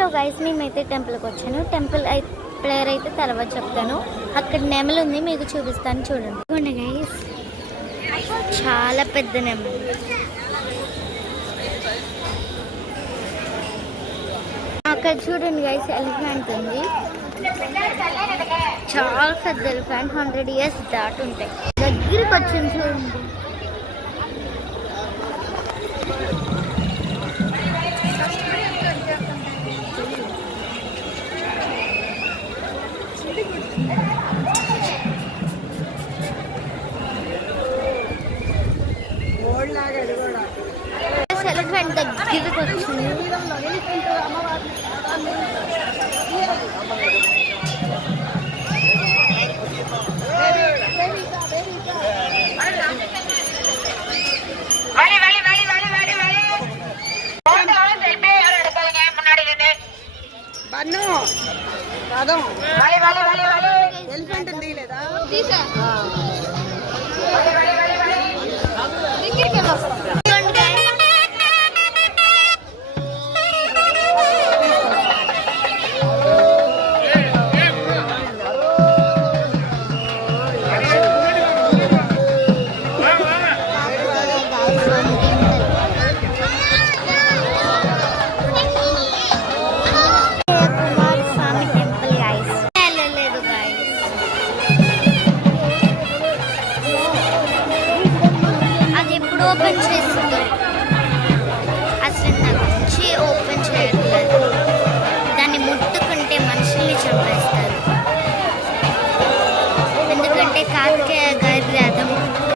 Hello guys, మేమైతే టెంపుల్కి వచ్చాను. టెంపుల్ ప్లేయర్ అయితే తర్వాత చెప్తాను. అక్కడ నెమలు ఉంది, మీకు చూపిస్తాను చూడండి. గైస్, చాలా పెద్ద నెమలు. అక్కడ చూడండి గైస్, ఎలిఫెంట్ ఉంది. చాలా పెద్ద ఎలిఫెంట్, 100 years దాటి ఉంటాయి. దగ్గరికి వచ్చింది చూడండి. ఎలిఫెంట్ దగ్గరికి వచ్చింది. ఎలిఫెంట్ దిగలేదా? ఓపెన్ చేసి